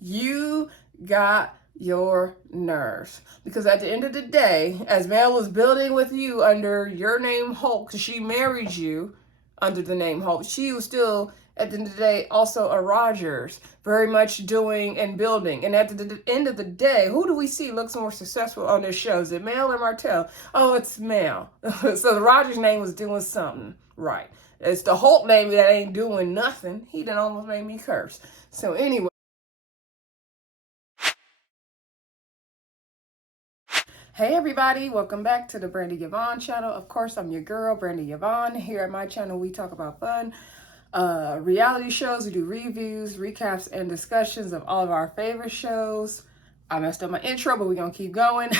You got your nerves. Because at the end of the day, as Mel was building with you under your name Holt, because she married you under the name Holt, she was still, at the end of the day, also a Rogers, very much doing and building. And at the end of the day, who do we see looks more successful on this show? Is it Mel or Martell? Oh, it's Mel. So the Rogers name was doing something right. It's the Holt name that ain't doing nothing. He done almost made me curse. So anyway. Hey everybody, welcome back to the Brandy Yvonne channel. Of course, I'm your girl, Brandy Yvonne. Here at my channel, we talk about fun reality shows. We do reviews, recaps, and discussions of all of our favorite shows. I messed up my intro, but we're going to keep going.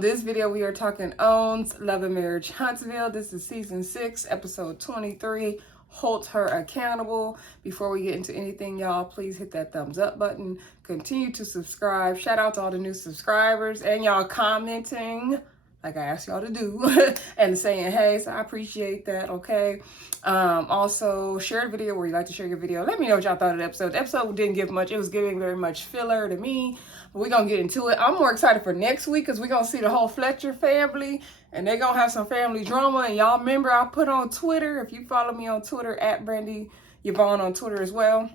This video, we are talking Owns Love and Marriage Huntsville. This is season 6, episode 23. Holt Her Accountable. Before we get into anything, y'all, please hit that thumbs up button. Continue to subscribe. Shout out to all the new subscribers and y'all commenting like I asked y'all to do and saying hey, so I appreciate that. Okay. Also share the video where you like to share your video. Let me know what y'all thought of the episode. The episode didn't give much. It was giving very much filler to me. But we're gonna get into it. I'm more excited for next week because we're gonna see the whole Fletcher family and they're gonna have some family drama. And y'all remember I put on Twitter, if you follow me on Twitter at Brandy Yvonne on Twitter as well,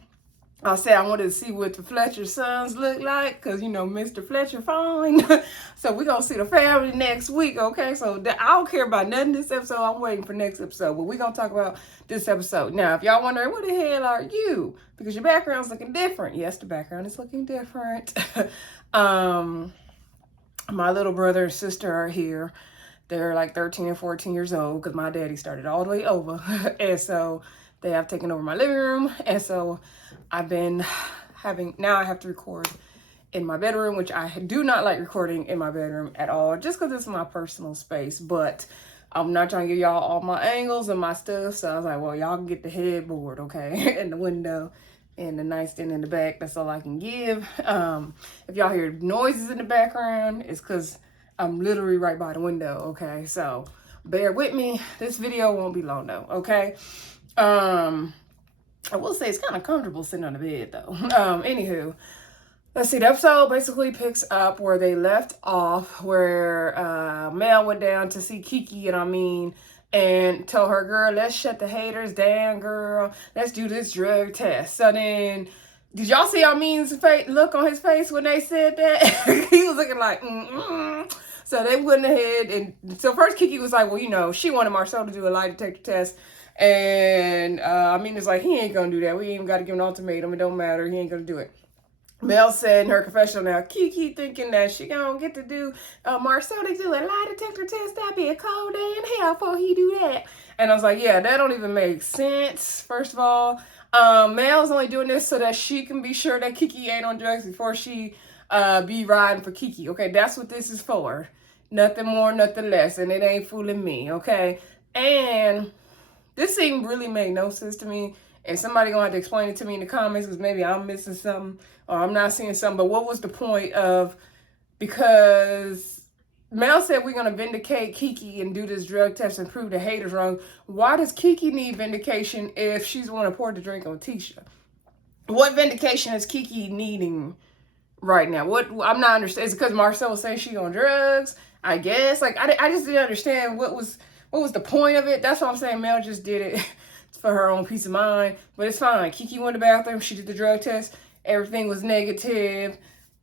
I said I wanted to see what the Fletcher sons look like because, you know, Mr. Fletcher fine. So we're going to see the family next week, okay? So I don't care about nothing this episode. I'm waiting for next episode. But we're going to talk about this episode. Now, if y'all wondering, what the hell are you? Because your background's looking different. Yes, the background is looking different. My little brother and sister are here. They're like 13 and 14 years old because my daddy started all the way over. And so they have taken over my living room. And so I've been now I have to record in my bedroom, which I do not like recording in my bedroom at all, just because it's my personal space. But I'm not trying to give y'all all my angles and my stuff. So I was like, well, y'all can get the headboard, okay, and the window and the nightstand in the back. That's all I can give. If y'all hear noises in the background, it's because I'm literally right by the window, okay? So bear with me. This video won't be long though, okay? I will say it's kind of comfortable sitting on the bed though. Anywho, let's see. The episode basically picks up where they left off, where Mel went down to see Keke, and told her, girl, let's shut the haters down, girl. Let's do this drug test. So then, did y'all see Amin's look on his face when they said that? He was looking like, So they went ahead, and so first Keke was like, well, you know, she wanted Marcel to do a lie detector test. And it's like, he ain't gonna do that. We ain't even got to give an ultimatum. It don't matter. He ain't gonna do it. Mel said in her confessional now, Keke thinking that she gonna get to do Marcel to do a lie detector test. That'd be a cold day in hell before he do that. And I was like, yeah, that don't even make sense. First of all, Mel's only doing this so that she can be sure that Keke ain't on drugs before she be riding for Keke. Okay, that's what this is for. Nothing more, nothing less. And it ain't fooling me, okay? And this scene really made no sense to me, and somebody gonna have to explain it to me in the comments because maybe I'm missing something or I'm not seeing something. But what was the point of, because Mel said we're gonna vindicate Keke and do this drug test and prove the haters wrong. Why does Keke need vindication if she's the one to pour the drink on Tisha? What vindication is Keke needing right now? What I'm not understanding. Is it because Marcel was saying she on drugs? I guess. Like I just didn't understand what was the point of it. That's what I'm saying. Mel just did it for her own peace of mind. But it's fine. Keke went to the bathroom. She did the drug test. Everything was negative.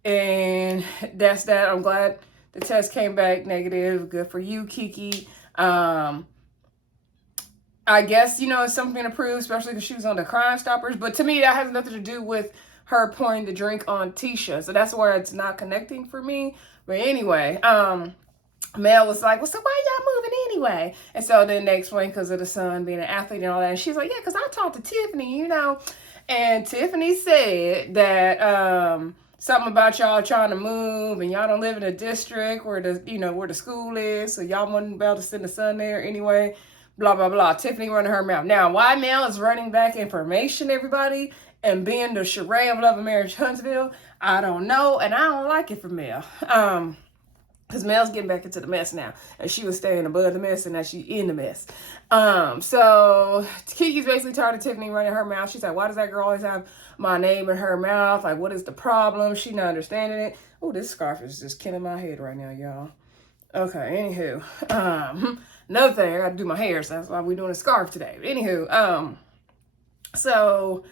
And that's that. I'm glad the test came back negative. Good for you, Keke. I guess, you know, it's something to prove, especially because she was on the Crime Stoppers. But to me, that has nothing to do with her pouring the drink on Tisha. So that's where it's not connecting for me. But anyway, Mel was like, well, so why y'all moving anyway? And so then they explained because of the son being an athlete and all that. And she's like, yeah, because I talked to Tiffany, you know. And Tiffany said that something about y'all trying to move and y'all don't live in a district where the school is. So y'all wasn't about to send the son there anyway. Blah, blah, blah. Tiffany running her mouth. Now, why Mel is running back information, everybody, and being the charade of Love and Marriage Huntsville, I don't know. And I don't like it for Mel. because Mel's getting back into the mess now, and she was staying above the mess, and now she's in the mess. So Keke's basically tired of Tiffany running her mouth. She's like, why does that girl always have my name in her mouth? Like, what is the problem? She's not understanding it. Oh, this scarf is just killing my head right now, y'all. Okay, anywho, another thing, I gotta do my hair, so that's why we're doing a scarf today. But anywho, so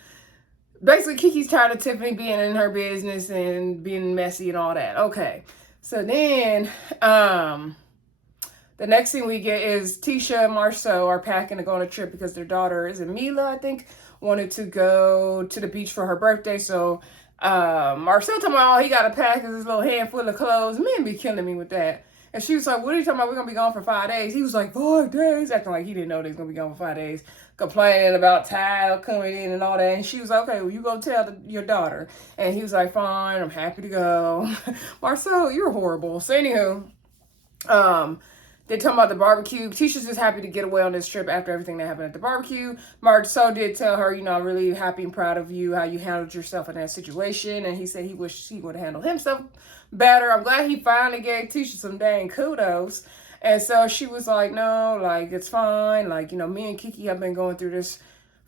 basically Keke's tired of Tiffany being in her business and being messy and all that. Okay. So then, the next thing we get is Tisha and Marcel are packing to go on a trip because their daughter, is it Mila, I think, wanted to go to the beach for her birthday. So, Marcel told me, oh, he got to pack his little handful of clothes. Men be killing me with that. And she was like, what are you talking about? We're going to be gone for 5 days. He was like, 5 days? Acting like he didn't know they was going to be gone for 5 days. Complaining about tile coming in and all that. And she was like, okay, well, you go tell your daughter. And he was like, fine, I'm happy to go. Marcel, you're horrible. So anywho, they talking about the barbecue. Tisha's just happy to get away on this trip after everything that happened at the barbecue. Marcel did tell her, I'm really happy and proud of you, how you handled yourself in that situation. And he said he wished he would have handled himself better. I'm glad he finally gave Tisha some dang kudos. And so she was like, no, like, it's fine. Like, me and Keke have been going through this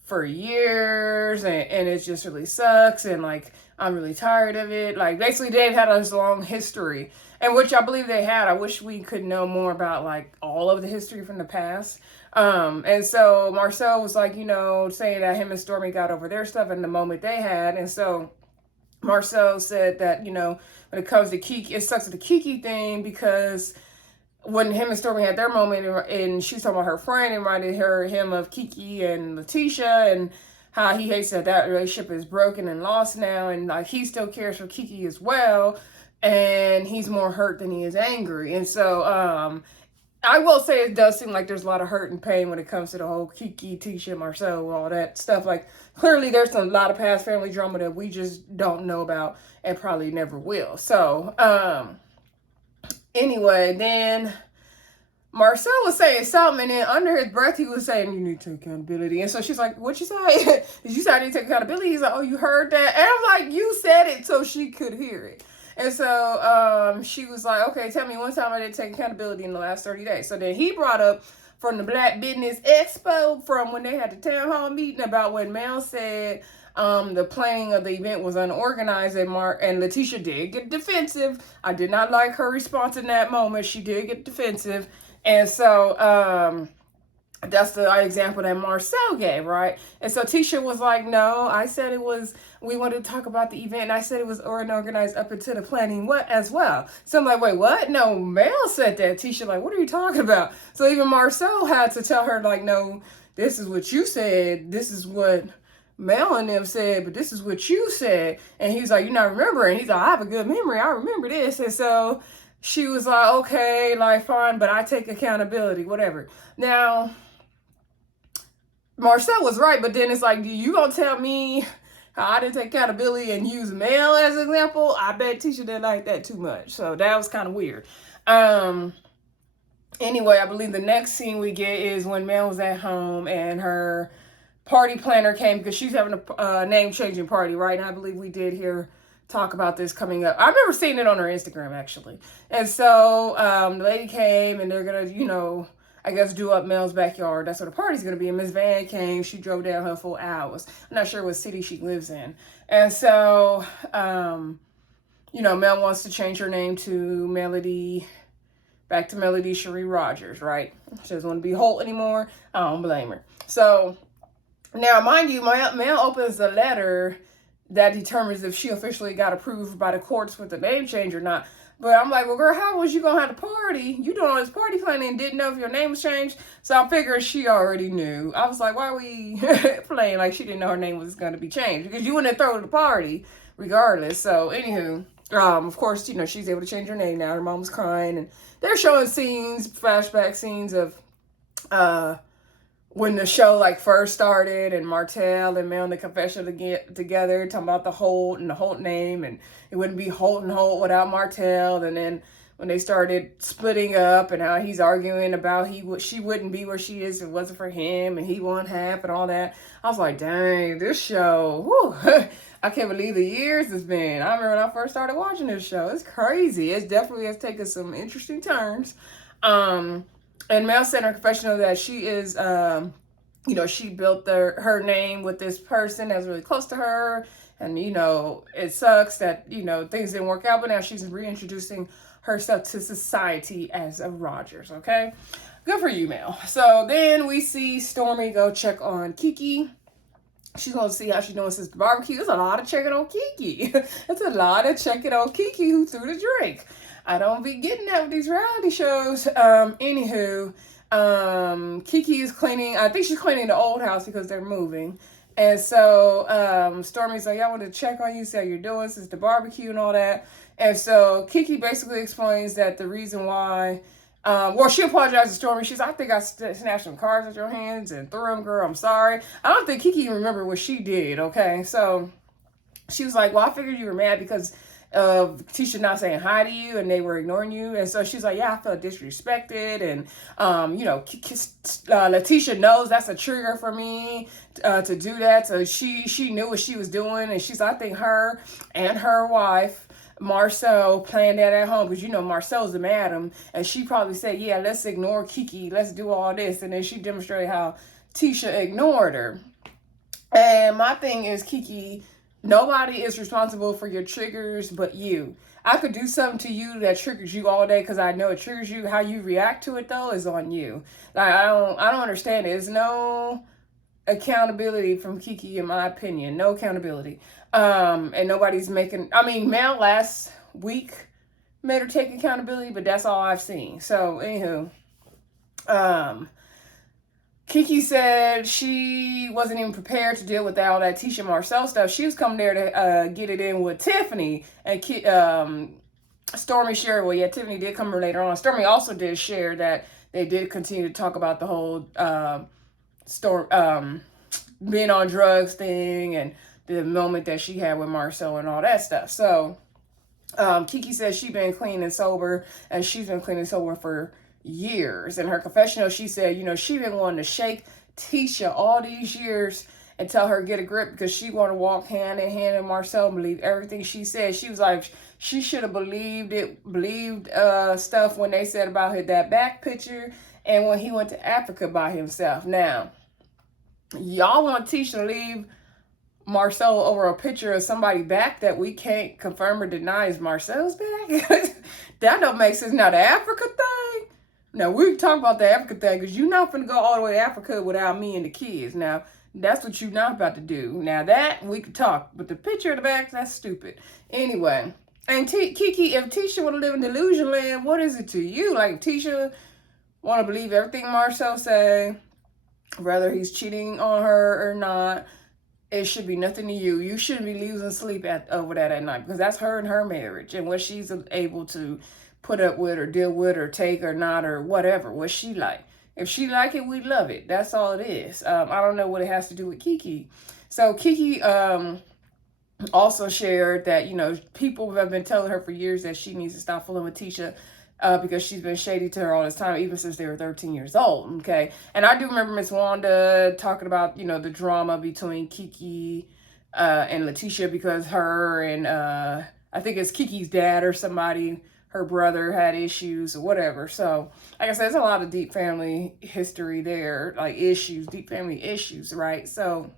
for years, and it just really sucks. And, like, I'm really tired of it. Like, basically, they've had this long history, and which I believe they had. I wish we could know more about, like, all of the history from the past. And so Marcel was like, saying that him and Stormy got over their stuff in the moment they had. And so Marcel said that, when it comes to Keke, it sucks with the Keke thing because when him and Stormy had their moment, and she was talking about her friend and reminded him of Keke and Latisha, and how he hates that relationship is broken and lost now, and like he still cares for Keke as well, and he's more hurt than he is angry. And so I will say it does seem like there's a lot of hurt and pain when it comes to the whole Keke, Tisha, Marcel, all that stuff. Like, clearly there's a lot of past family drama that we just don't know about and probably never will. So anyway, then Marcel was saying something, and then under his breath, he was saying, you need to take accountability. And so she's like, what'd you say? Did you say I need to take accountability? He's like, oh, you heard that? And I'm like, you said it so she could hear it. And so she was like, okay, tell me one time I didn't take accountability in the last 30 days. So then he brought up from the Black Business Expo, from when they had the town hall meeting, about when Mel said the planning of the event was unorganized, and Latisha did get defensive. I did not like her response in that moment. She did get defensive. And so that's the example that Marcel gave, right? And so Tisha was like, no, I said we wanted to talk about the event, and I said it was unorganized up into the planning as well. So I'm like, wait, what? No, Mel said that. Tisha like, what are you talking about? So even Marcel had to tell her, like, no, this is what you said. This is what Mel and them said, but this is what you said. And he's like, you're not remembering. He's like, I have a good memory. I remember this. And so she was like, okay, like, fine, but I take accountability, whatever. Now, Marcel was right, but then it's like, you gonna tell me how I didn't take accountability and use Mel as an example? I bet Tisha didn't like that too much. So that was kind of weird. Anyway, I believe the next scene we get is when Mel was at home and her party planner came, because she's having a name-changing party, right? And I believe we did hear talk about this coming up. I remember seeing it on her Instagram, actually. And so the lady came, and they're going to, I guess, do up Mel's backyard. That's where the party's going to be. And Miss Van came. She drove down her full hours. I'm not sure what city she lives in. And so, Mel wants to change her name to back to Melody Cherie Rogers, right? She doesn't want to be Holt anymore. I don't blame her. So now, mind you, Mel opens the letter that determines if she officially got approved by the courts with the name change or not. But I'm like, well, girl, how was you going to have the party? You doing all this party planning and didn't know if your name was changed? So I'm figuring she already knew. I was like, why are we playing like she didn't know her name was going to be changed? Because you wouldn't have thrown the party regardless. So anywho, of course, she's able to change her name now. Her mom was crying, and they're showing flashback scenes of when the show first started, and Martell and Mel in the confessional together, talking about the Holt and the Holt name, and it wouldn't be Holt and Holt without Martell. And then when they started splitting up, and how he's arguing about she wouldn't be where she is if it wasn't for him, and he won half and all that. I was like, dang, this show, whew. I can't believe the years it's been. I remember when I first started watching this show. It's crazy. It definitely has taken some interesting turns. And Mel said in her confessional that she is, she built her name with this person that's really close to her. And, it sucks that, things didn't work out, but now she's reintroducing herself to society as a Rogers, okay? Good for you, Mel. So then we see Stormy go check on Keke. She's going to see how she's doing since the barbecue. There's a lot of checking on Keke. It's a lot of checking on Keke who threw the drink. I don't be getting that with these reality shows. Anywho, Keke is cleaning. I think she's cleaning the old house because they're moving. And so Stormy's like, I want to check on you, see how you're doing since the barbecue and all that. And so Keke basically explains that the reason why, she apologized to Stormy. She's like, I think I snatched some cards with your hands and threw them, girl. I'm sorry. I don't think Keke even remember what she did, okay? So she was like, well, I figured you were mad because of Tisha not saying hi to you and they were ignoring you. And so she's like, yeah, I felt disrespected. And, Latisha knows that's a trigger for me to do that. So she knew what she was doing. And she's like, I think her and her wife, Marcel, planned that at home because Marcel's the madam, and she probably said, yeah, let's ignore Keke, let's do all this. And then she demonstrated how Tisha ignored her. And my thing is, Keke, nobody is responsible for your triggers but you. I could do something to you that triggers you all day because I know it triggers you. How you react to it though is on you. Like I don't understand it. There's no accountability from Keke, in my opinion. No accountability. And nobody's making, Mel last week made her take accountability, but that's all I've seen. So, anywho, Keke said she wasn't even prepared to deal with all that Tisha Marcel stuff. She was coming there to get it in with Tiffany. And Stormy shared, well, yeah, Tiffany did come later on. Stormy also did share that they did continue to talk about the whole being on drugs thing and the moment that she had with Marcel and all that stuff. So Keke says she's been clean and sober, and she's been clean and sober for years. In her confessional, she said, she been wanting to shake Tisha all these years and tell her get a grip because she want to walk hand in hand with Marcel and believe everything she said. She was like, she should have believed stuff when they said about that back picture and when he went to Africa by himself. Now, y'all want Tisha to leave Marcel over a picture of somebody back that we can't confirm or deny is Marcel's back? That don't make sense. Now, the Africa thing, now we can talk about the Africa thing because you're not going to go all the way to Africa without me and the kids. Now, that's what you're not about to do. Now, that we could talk, but the picture of the back, that's stupid. Anyway, and Keke, if Tisha want to live in delusion land, what is it to you? Like, if Tisha want to believe everything Marcel say, whether he's cheating on her or not, it should be nothing to you. You shouldn't be losing sleep over that at night because that's her and her marriage and what she's able to put up with or deal with or take or not or whatever, what she like. If she like it, we love it. That's all it is. I don't know what it has to do with Keke. So Keke also shared that, people have been telling her for years that she needs to stop fooling with Tisha because she's been shady to her all this time, even since they were 13 years old, okay? And I do remember Miss Wanda talking about, the drama between Keke and Latisha because her and, I think it's Keke's dad or somebody, her brother had issues or whatever. So, like I said, there's a lot of deep family history there, like deep family issues, right? So,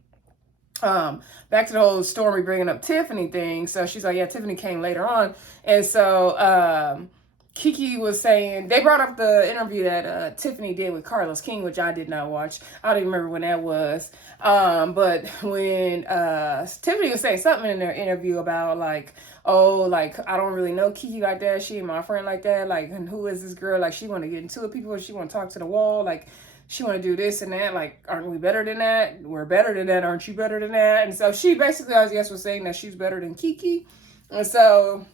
back to the whole Stormy bringing up Tiffany thing. So she's like, yeah, Tiffany came later on. And so, Keke was saying, they brought up the interview that Tiffany did with Carlos King, which I did not watch. I don't even remember when that was. But when Tiffany was saying something in their interview about I don't really know Keke like that. She ain't my friend like that. Like, and who is this girl? Like, she want to get into it. People, she want to talk to the wall. Like, she want to do this and that. Like, aren't we better than that? We're better than that. Aren't you better than that? And so she basically, I guess, was saying that she's better than Keke. And so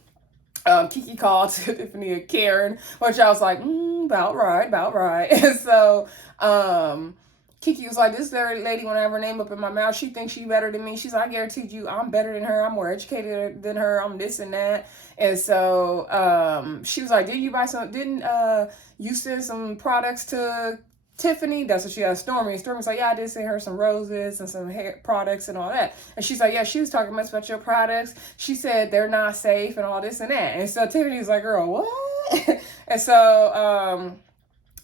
Keke called Tiffany a Karen, which I was like, about right. And so Keke was like, this lady, when I have her name up in my mouth, she thinks she's better than me. She's like, I guarantee you, I'm better than her. I'm more educated than her. I'm this and that. And so she was like, didn't you send some products to Tiffany, that's what she asked Stormy. And Stormy's like, yeah, I did send her some roses and some hair products and all that. And she's like, yeah, she was talking much about your products. She said they're not safe and all this and that. And so Tiffany's like, girl, what? And so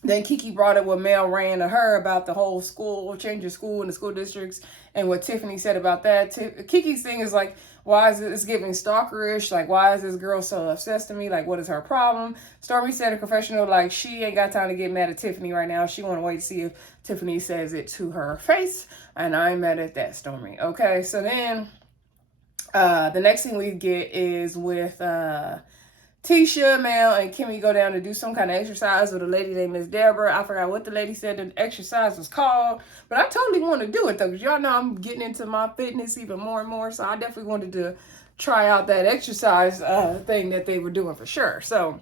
then Keke brought up what Mel ran to her about the whole school, changing school and the school districts, and what Tiffany said about that. Keke's thing is like, why is it's giving stalkerish? Like, why is this girl so obsessed with me? Like, what is her problem? Stormy said in confessional, like, she ain't got time to get mad at Tiffany right now. She want to wait to see if Tiffany says it to her face. And I ain't mad at that, Stormy. Okay, so then the next thing we get is with Tisha, Mel, and Kimmie go down to do some kind of exercise with a lady named Miss Deborah. I forgot what the lady said the exercise was called, but I totally want to do it though, because y'all know I'm getting into my fitness even more and more, so I definitely wanted to try out that exercise thing that they were doing for sure. So,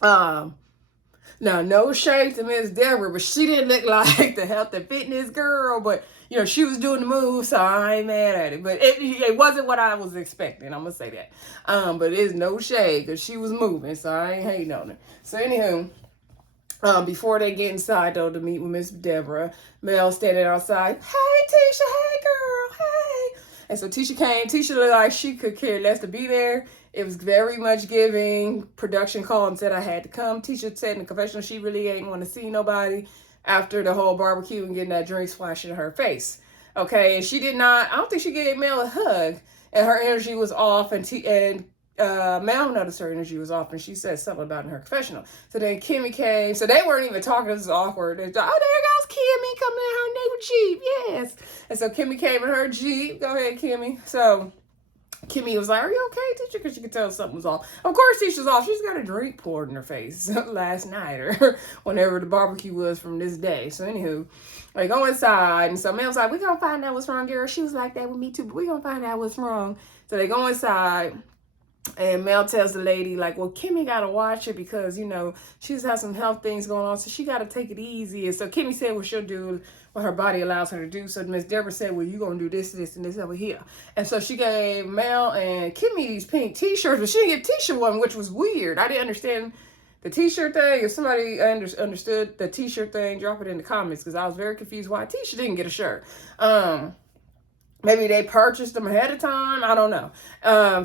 now, no shade to Miss Deborah, but she didn't look like the health and fitness girl, but you know, she was doing the move, so I ain't mad at it. But it wasn't what I was expecting, I'm gonna say that. But it is no shade, because she was moving, so I ain't hating on her. So anywho, before they get inside though to meet with Miss Deborah, Mel standing outside, hey Tisha, hey girl, hey. And so Tisha came. Tisha looked like she could care less to be there. It was very much giving. Production called and said I had to come. Tisha said in the confessional she really ain't want to see nobody after the whole barbecue and getting that drink splashed in her face. Okay, and she did not, I don't think she gave Mel a hug, and her energy was off, and Mel noticed her energy was off, and she said something about it in her confessional. So then Kimmie came, so they weren't even talking, this is awkward. They thought, oh, there goes Kimmie coming in her new Jeep, yes. And so Kimmie came in her Jeep, go ahead Kimmie. So Kimmie was like, are you okay, Tisha? Because she could tell something was off. Of course, Tisha's off. She's got a drink poured in her face last night or whenever the barbecue was from this day. So, anywho, they go inside. And so Mel's like, we're going to find out what's wrong, girl. She was like that with me, too. But we're going to find out what's wrong. So, they go inside. And Mel tells the lady, like, well, Kimmie got to watch it because, you know, she's had some health things going on. So, she got to take it easy. And so, Kimmie said what she'll do, what her body allows her to do. So, Miss Deborah said, well, you're going to do this, this, and this over here. And so, she gave Mel and Kimmie these pink t-shirts. But she didn't give Tisha one, which was weird. I didn't understand the t-shirt thing. If somebody understood the t-shirt thing, drop it in the comments. Because I was very confused why Tisha didn't get a shirt. Maybe they purchased them ahead of time. I don't know.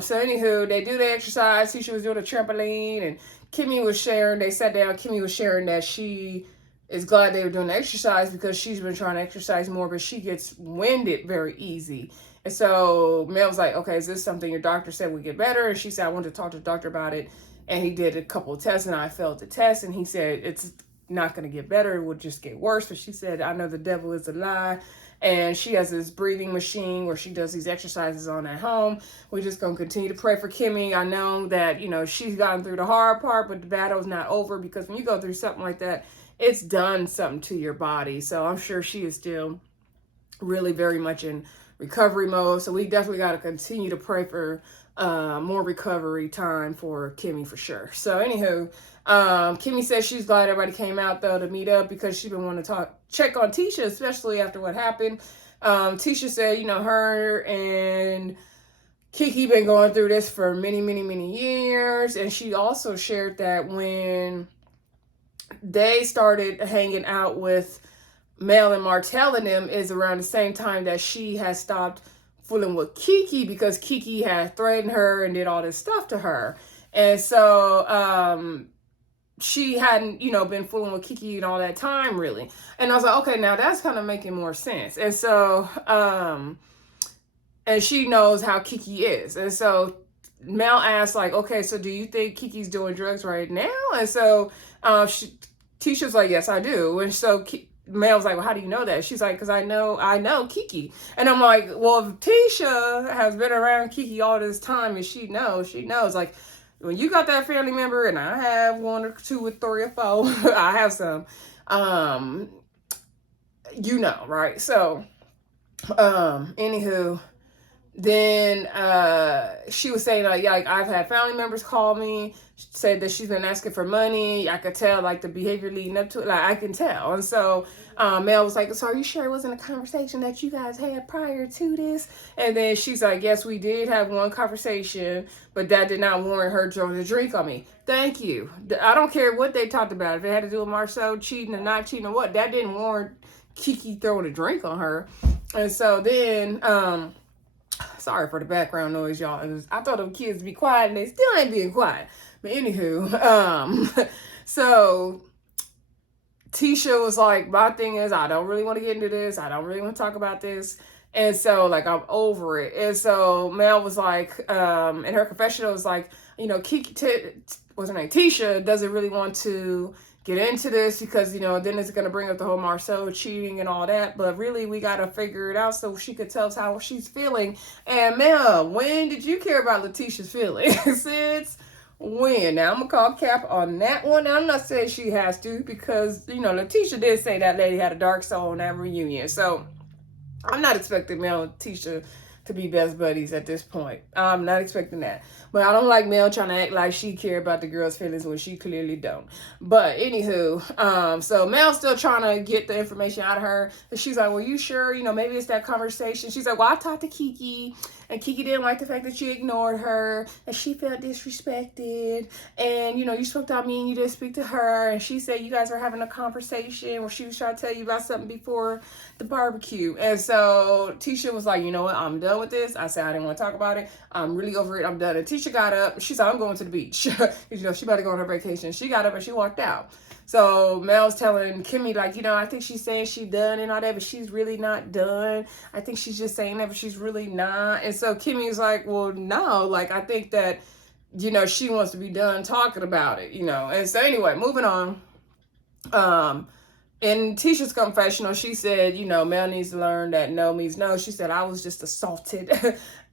So anywho, they do the exercise. Tisha was doing a trampoline, and Kimmie was sharing. They sat down. Kimmie was sharing that she is glad they were doing the exercise because she's been trying to exercise more, but she gets winded very easy. And so Mel was like, okay, is this something your doctor said would get better? And she said, I wanted to talk to the doctor about it. And he did a couple of tests, and I failed the test. And he said, it's not going to get better. It would just get worse. But she said, I know the devil is a lie. And she has this breathing machine where she does these exercises on at home. We're just going to continue to pray for Kimmie. I know that, you know, she's gotten through the hard part, but the battle's not over, because when you go through something like that, it's done something to your body. So I'm sure she is still really very much in recovery mode. So we definitely got to continue to pray for more recovery time for Kimmie for sure. So anywho, Kimmie says she's glad everybody came out though to meet up because she's been wanting to check on Tisha, especially after what happened. Tisha said, you know, her and Keke been going through this for many, many, many years. And she also shared that when they started hanging out with Mel and Martell and them is around the same time that she has stopped fooling with Keke because Keke had threatened her and did all this stuff to her. And so she hadn't, you know, been fooling with Keke and all that time really. And I was like, okay, now that's kind of making more sense. And so and she knows how Keke is. And so Mel asked, like, okay, so do you think Keke's doing drugs right now? And so Tisha's like, yes, I do. And so Mel's like, well, how do you know that? She's like, because I know Keke. And I'm like, well, if Tisha has been around Keke all this time and she knows. Like, when you got that family member, and I have one or two or three or four, I have some, you know, right? So, anywho, then she was saying like, yeah, like I've had family members call me, said that she's been asking for money. I could tell like the behavior leading up to it, like I can tell. And so Mel was like, so are you sure it wasn't a conversation that you guys had prior to this? And then she's like, yes, we did have one conversation, but that did not warrant her throwing a drink on me. Thank you. I don't care what they talked about. If it had to do with Marcel cheating or not cheating or what, that didn't warrant Keke throwing a drink on her. And so then sorry for the background noise, y'all. I thought them kids would be quiet, and they still ain't being quiet. But anywho, so Tisha was like, my thing is, I don't really want to get into this. I don't really want to talk about this. And so, like, I'm over it. And so Mel was like, in her confessional was like, you know, what's her name? Tisha doesn't really want to get into this because, you know, then it's going to bring up the whole Marcel cheating and all that. But really, we got to figure it out so she could tell us how she's feeling. And Mel, when did you care about Latisha's feelings? Since when? Now, I'm going to call cap on that one. Now, I'm not saying she has to because, you know, Latisha did say that lady had a dark soul in that reunion. So I'm not expecting Mel and Tisha to be best buddies at this point. I'm not expecting that. But I don't like Mel trying to act like she care about the girl's feelings when she clearly don't. But anywho, so Mel's still trying to get the information out of her. And she's like, well, you sure? You know, maybe it's that conversation. She's like, well, I talked to Keke, and Keke didn't like the fact that you ignored her, and she felt disrespected. And, you know, you spoke to me and you didn't speak to her. And she said you guys were having a conversation where she was trying to tell you about something before the barbecue. And so Tisha was like, you know what? I'm done with this. I said I didn't want to talk about it. I'm really over it. I'm done. And Tisha got up. She said, I'm going to the beach. Because, you know, she about to go on her vacation. She got up and she walked out. So Mel's telling Kimmie, like, you know, I think she's saying she's done and all that, but she's really not done. I think she's just saying that, but she's really not. And so Kimmie's like, well, no, like, I think that, you know, she wants to be done talking about it, you know. And so anyway, moving on. In Tisha's confessional, she said, you know, Mel needs to learn that no means no. She said, I was just assaulted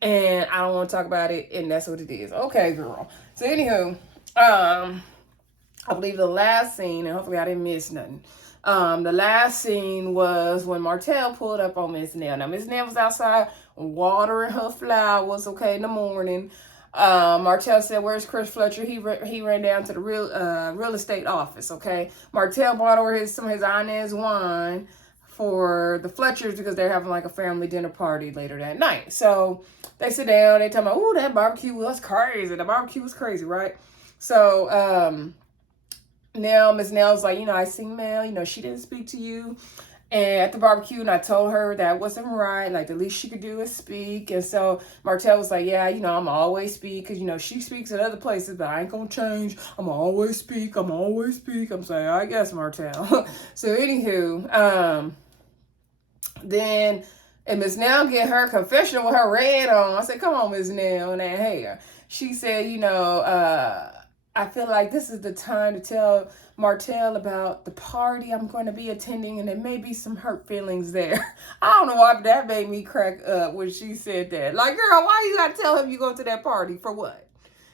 and I don't want to talk about it. And that's what it is. Okay, girl. So anywho, I believe the last scene, and hopefully I didn't miss nothing. The last scene was when Martell pulled up on Miss Nell. Now, Miss Nell was outside watering her flowers, okay, in the morning. Martell said, where's Chris Fletcher? He ran down to the real estate office, okay? Martell bought over some of his Inez wine for the Fletchers because they're having like a family dinner party later that night. So they sit down, they talk about, oh, that barbecue was crazy. The barbecue was crazy, right? So, now Miss Nell's like, you know, I seen Mel, you know, she didn't speak to you and at the barbecue, and I told her that wasn't right, like the least she could do is speak. And so Martell was like, yeah, you know, I'm always speak because, you know, she speaks at other places, but I ain't gonna change. I'm always speak. I'm saying, I guess, Martell. So anywho, then and Miss Nell get her confessional with her red on. I said, come on, Miss Nell, and that hair. She said, you know, I feel like this is the time to tell Martell about the party I'm going to be attending, and there may be some hurt feelings there. I don't know why, but that made me crack up when she said that. Like, girl, why you got to tell him you go to that party? For what?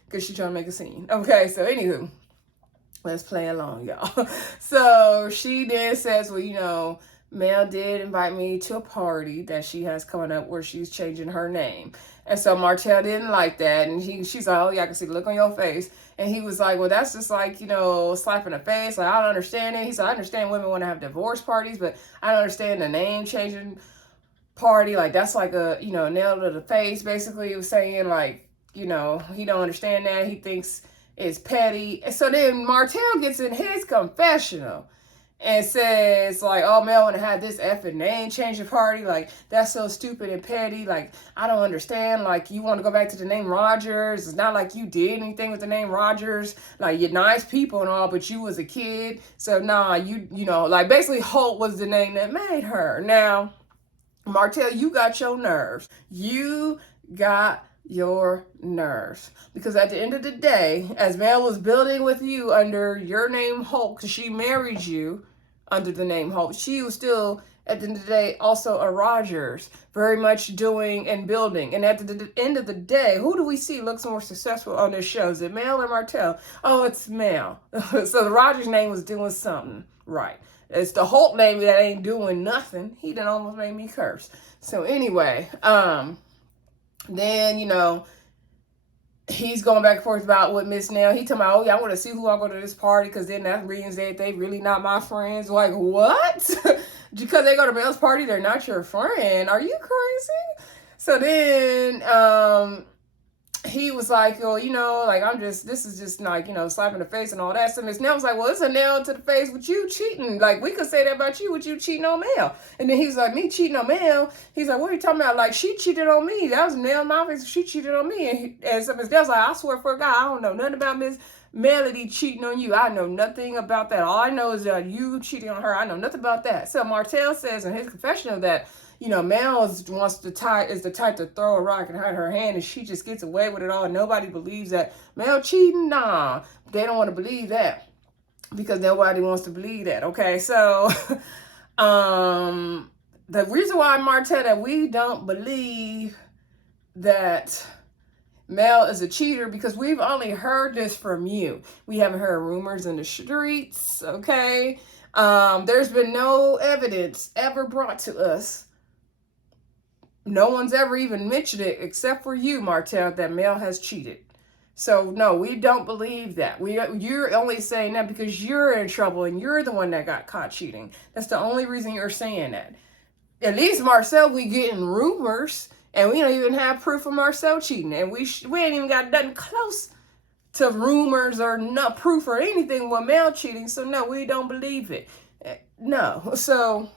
Because she's trying to make a scene. Okay, so anywho, let's play along, y'all. So she then says, well, you know, Mel did invite me to a party that she has coming up where she's changing her name. And so Martell didn't like that. And she's like, oh, yeah, I can see the look on your face. And he was like, well, that's just like, you know, slap in the face. Like, I don't understand it. He said, I understand women want to have divorce parties, but I don't understand the name changing party. Like, that's like a, you know, nail to the face. Basically, he was saying, like, you know, he don't understand that. He thinks it's petty. And so then Martell gets in his confessional and says, like, oh, Mel want to have this effing name changing party. Like, that's so stupid and petty. Like, I don't understand. Like, you want to go back to the name Rogers. It's not like you did anything with the name Rogers. Like, you're nice people and all, but you was a kid. So, nah, you know, like, basically Holt was the name that made her. Now, Martell, you got your nerves. You got your nerves. Because at the end of the day, as Mel was building with you under your name Holt, because she married you under the name Holt, she was still, at the end of the day, also a Rogers, very much doing and building. And at the end of the day, who do we see looks more successful on this show? Is it Mel or Martell? Oh, it's Mel. So the Rogers name was doing something right. It's the Holt name that ain't doing nothing. He done almost made me curse. So anyway, Then, you know, he's going back and forth about what Miss Nell. He talking about, oh yeah, I want to see who I go to this party because then that means that they really not my friends. Like, what? Because they go to Mel's party, they're not your friend. Are you crazy? So then he was like, oh, you know, like, this is just like, you know, slap in the face and all that. So Miss Nell was like, well, it's a nail to the face with you cheating. Like, we could say that about you with you cheating on Mel. And then he was like, me cheating on Mel? He's like, what are you talking about? Like, she cheated on me. That was Nell in my face. She cheated on me. And so Miss Nell's like, I swear for God, I don't know nothing about Miss Melody cheating on you. I know nothing about that. All I know is that you cheating on her. I know nothing about that. So Martell says in his confessional that, you know, Mel is the type to throw a rock and hide her hand, and she just gets away with it all. Nobody believes that Mel cheating. Nah, they don't want to believe that because nobody wants to believe that. Okay, so the reason why Martell that we don't believe that Mel is a cheater because we've only heard this from you. We haven't heard rumors in the streets. Okay, there's been no evidence ever brought to us. No one's ever even mentioned it except for you, Martell, that Mel has cheated. So no, we don't believe that. You're only saying that because you're in trouble and you're the one that got caught cheating. That's the only reason you're saying that. At least Marcel, we getting rumors, and we don't even have proof of Marcel cheating, and we ain't even got nothing close to rumors or no proof or anything with Mel cheating. So no, we don't believe it. No. So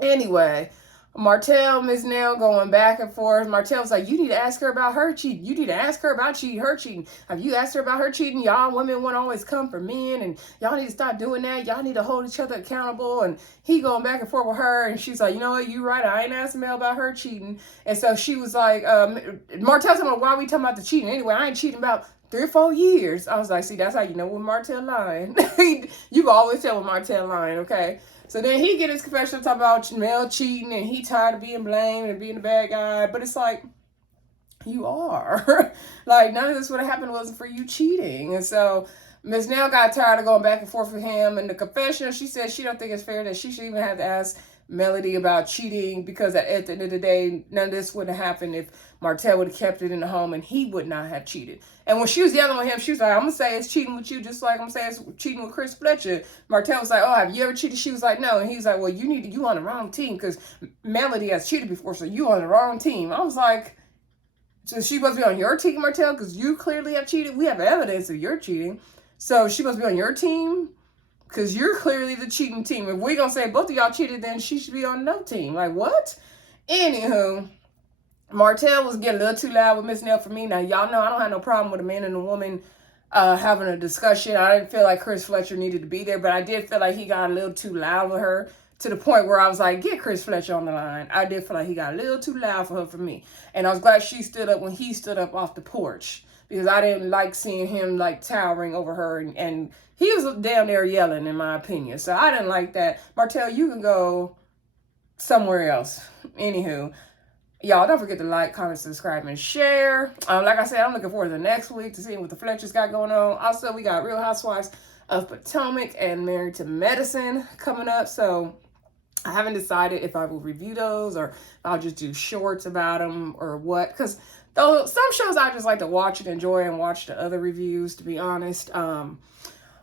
anyway. Martell, Miss Nell going back and forth. Martell's like, you need to ask her about her cheating. You need to ask her about her cheating. Have you asked her about her cheating? Y'all women want to always come for men, and y'all need to stop doing that. Y'all need to hold each other accountable. And he going back and forth with her, and she's like, you know what? You right. I ain't asked Mel about her cheating. And so she was like, Martell's like, why are we talking about the cheating? Anyway, I ain't cheating about 3 or 4 years. I was like, see, that's how you know when Martell lying. You can always tell when Martell lying, okay? So then he get his confession talking about Mel cheating and he tired of being blamed and being the bad guy. But it's like, you are. Like, none of this would have happened wasn't for you cheating. And so Miss Nell got tired of going back and forth with him. And the confession, she said she don't think it's fair that she should even have to ask Melody about cheating because at the end of the day, none of this would have happened if Martell would have kept it in the home and he would not have cheated. And when she was yelling at him, she was like, I'm going to say it's cheating with you just like I'm going to say it's cheating with Chris Fletcher. Martell was like, oh, have you ever cheated? She was like, no. And he was like, well, you on the wrong team because Melody has cheated before, so you on the wrong team. I was like, so she must be on your team, Martell, because you clearly have cheated. We have evidence of your cheating. So she must be on your team because you're clearly the cheating team. If we're going to say both of y'all cheated, then she should be on no team. Like, what? Anywho, Martell was getting a little too loud with Miss Nell for me. Now, y'all know I don't have no problem with a man and a woman having a discussion. I didn't feel like Chris Fletcher needed to be there, but I did feel like he got a little too loud with her to the point where I was like, get Chris Fletcher on the line. I did feel like he got a little too loud for her for me. And I was glad she stood up when he stood up off the porch because I didn't like seeing him like towering over her and he was down there yelling, in my opinion. So I didn't like that. Martell, you can go somewhere else. Anywho, y'all don't forget to like, comment, subscribe, and share. Like I said, I'm looking forward to next week to see what the Fletchers got going on. Also, we got Real Housewives of Potomac and Married to Medicine coming up. So I haven't decided if I will review those or I'll just do shorts about them or what. Because though some shows I just like to watch and enjoy and watch the other reviews, to be honest.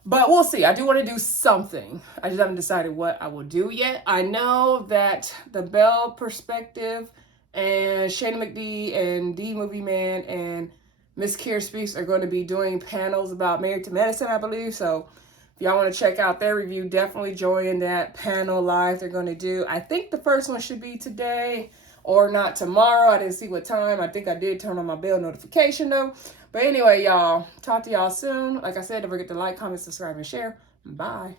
But we'll see. I do want to do something. I just haven't decided what I will do yet. I know that the Belle Perspective and Shana McD and D Movie Man and Miss Kier Speaks are going to be doing panels about Married to Medicine, I believe. So if y'all want to check out their review, definitely join that panel live they're going to do. I think the first one should be today or not tomorrow. I didn't see what time. I think I did turn on my bell notification though. But anyway, y'all, talk to y'all soon. Like I said, don't forget to like, comment, subscribe, and share. Bye.